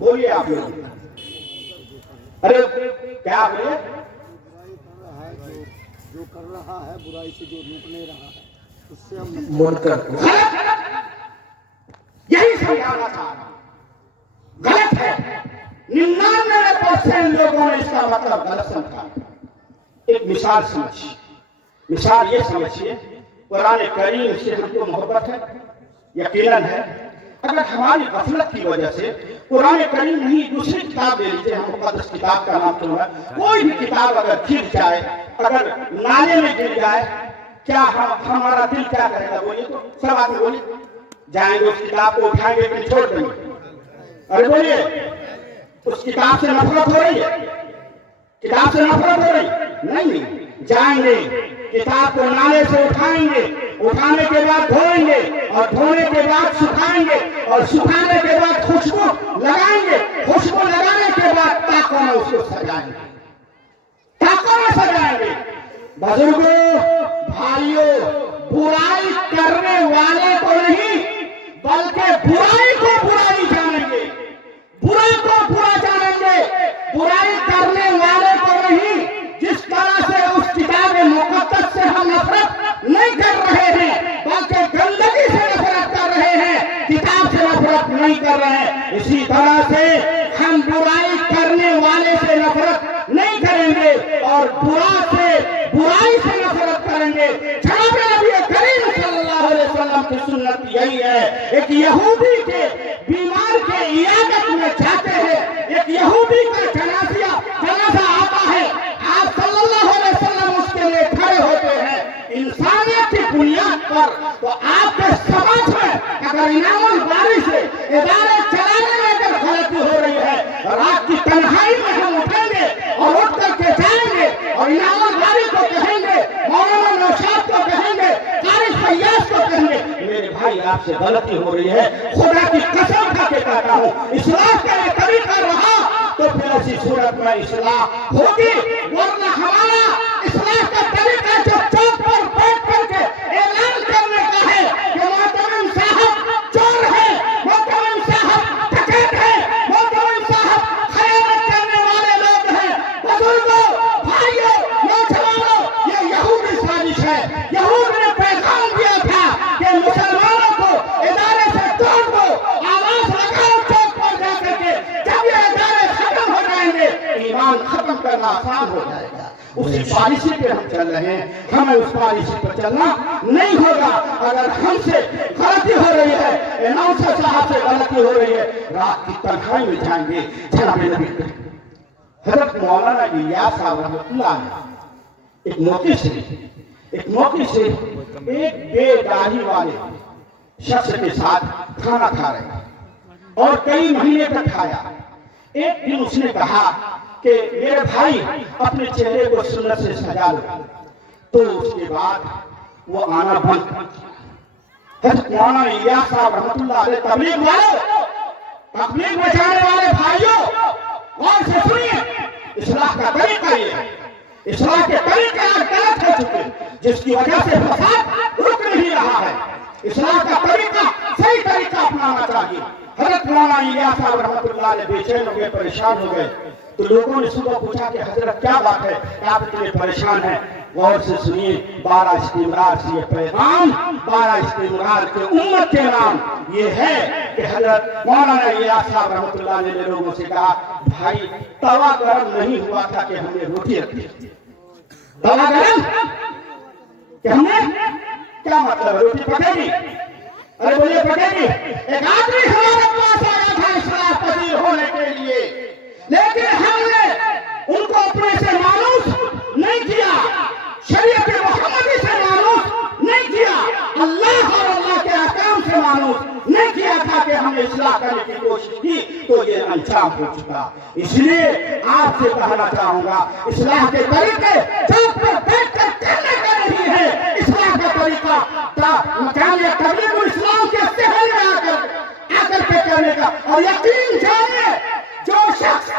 بولیے آپ لوگ. ارے کیا بولے؟ جو کر رہا ہے برائی سے جو روک نہیں رہا ہے اس سے ہم منکر کو یہی سمجھانا تھا. غلط ہے. 99% لوگوں نے اس کا مطلب غلط سمجھا. ایک مثال سمجھیے. مثال یہ سمجھیے قرآن کریم سے ہم کو محبت ہے یقیناً ہے. اگر ہماری غفلت کی وجہ سے قرآن کریم نہیں دوسری کتاب لے لیجیے. ہم مقدس کتاب کا نام سن رہا ہے. کوئی بھی کتاب اگر گر جائے اگر نالے میں گر جائے کیا ہمارا دل کیا کرے گا؟ بولیے تو سب آدمی بولیے. جائیں گے اس کتاب کو اٹھائیں گے کہ چھوڑ دیں گے؟ ارے بولیے. اس کتاب سے نفرت ہو رہی ہے؟ کتاب سے نفرت ہو رہی؟ نہیں. جائیں گے کتاب کو نالے سے اٹھائیں گے. اٹھانے کے بعد دھوئیں گے اور دھونے کے بعد سکھائیں گے اور سکھانے کے بعد خوشبو لگائیں گے. خوشبو لگانے کے بعد تاکوں میں اس کو سجائیں گے. تاکوں میں سجائیں گے. بزرگوں بھائیوں برائی کرنے والے کو نہیں بلکہ برائی کو برائی جانیں گے. برائی کو برا جانیں گے. برائی کرنے والے کو نہیں. جس طرح سے اس کتاب مقدس سے ہم نفرت نہیں کر رہے ہیں بلکہ گندگی سے نفرت کر رہے ہیں کتاب سے نفرت نہیں کر رہے ہیں اسی طرح سے ہم برائی کرنے والے سے نفرت نہیں کریں گے اور برائی سے نفرت کریں گے. جناب نبی کریم صلی اللہ علیہ وسلم کی سنت یہی ہے. ایک یہودی کے بیمار کے عیادت میں جاتے ہیں. ایک یہودی کا جنازہ آتا ہے. آپ صلی اللہ علیہ وسلم اس کے لیے کھڑے ہوتے ہیں. انسانیت کی بنیاد پر تو آپ کے سمجھ میں اگر انعام الباری سے ادارے چلانے میں اگر غلطی ہو رہی ہے رات کی تنہائی میں ہم اٹھیں گے اور اٹھ کر کے جائیں گے اور انعام الباری کو کہیں گے, مولانا نوشاد کو کہیں گے, قاری فیاض کو کہیں گے میرے بھائی آپ سے غلطی ہو رہی ہے. خدا کی قسم کھا کے کہتا ہوں اصلاح کا یہ طریقہ رہا تو پھر ایسی صورت میں اصلاح ہوگی. ورنہ ہمارا اصلاح کا طریقہ جو چوک پر بیٹھ کر کے اعلان کرنے کا ہے کہ محترم صاحب چور ہے, محترم صاحب ڈکیت ہے, محترم صاحب خیانت کرنے والے لوگ ہیں. بزرگوں بھائیوں نوجوانوں یہ یہودی سازش ہے. یہود نے پیغام دیا تھا کہ مسلمانوں کو ادارے سے توڑ دو. آواز لگاؤ چوک پر جا کر کے. جب یہ ادارے ختم ہو جائیں گے ایمان ختم کرنا آسان ہو جائے گا. اسی پالیسی پہ ہم چل رہے ہیں. ہمیں اس پالیسی پر چلنا نہیں ہوگا. اگر ہم سے غلطی ہو رہی ہے, اناؤنسر صاحب سے غلطی ہو رہی ہے, رات کی تنہائی میں جائیں گے. جناب نبی حضرت مولانا الیاس صاحب رحمۃ اللہ علیہ ایک موقع سے ایک بے داڑھی والے شخص کے ساتھ کھانا کھا رہے ہیں اور کئی مہینے تک کھایا. ایک دن اس نے کہا کہ میرے بھائی اپنے چہرے کو سنت سے سجا لو. تو اس کے بعد وہ آنا بند. حضرت مولانا الیاس صاحب رحمۃ اللہ علیہ تبلیغ والوں, تبلیغ میں جانے والے بھائیوں غور سے سنیے. اصلاح کا طریقہ یہ ہے. اصلاح کے طریقے آج غلط ہو چکے جس کی وجہ سے فساد رک نہیں رہا ہے. اصلاح کا طریقہ صحیح طریقہ اپنانا چاہیے. حضرت مولانا الیاس صاحب رحمۃ اللہ علیہ بے چین ہو گئے, پریشان ہو گئے. تو لوگوں نے صبح پوچھا کہ حضرت کیا بات ہے کہ آپ اتنے پریشان ہیں؟ غور سے سنیے. 12 استمرار سے یہ پیغام, 12 استمرار کے امت کے نام یہ ہے کہ حضرت مولانا الیاس صاحب رحمۃ اللہ علیہ نے لوگوں سے کہا بھائی توا گرم نہیں ہوا تھا کہ ہم نے روٹی رکھی. توا گرم کہ ہم نے کیا مطلب روٹی پکے گی؟ ارے بولیے پکے گی. ایک آدمی ہمارے پاس آیا تھا اصلاح پذیر ہونے کے لیے, لیکن ہم نے ان کو اپنے سے مانوس نہیں کیا, شریعت محمدی سے مانوس نہیں کیا, اللہ اور اللہ کے احکام سے مانوس نہیں کیا تھا کہ ہم نے اصلاح کرنے کی کوشش کی تو یہ انجام ہو چکا. اس لیے آپ سے کہنا چاہوں گا اصلاح کے طریقے چوک پر بیٹھ کر کرنے کا نہیں ہے. اصلاح کا طریقہ مکانی تبلیغ الاسلام کے صحن میں آ کر کے کرنے کا. اور یقین جانیے جو شخص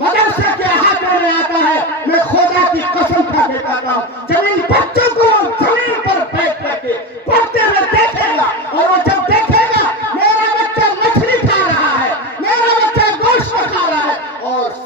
مدرسے کے احاطے میں آتا ہے, میں خدا کی قسم کھا کے کہتا ہوں جب ان بچوں کو زمین پر بیٹھ کر کے پڑھتے ہوئے دیکھے گا اور وہ جب دیکھے گا میرا بچہ مچھلی کھا رہا ہے, میرا بچہ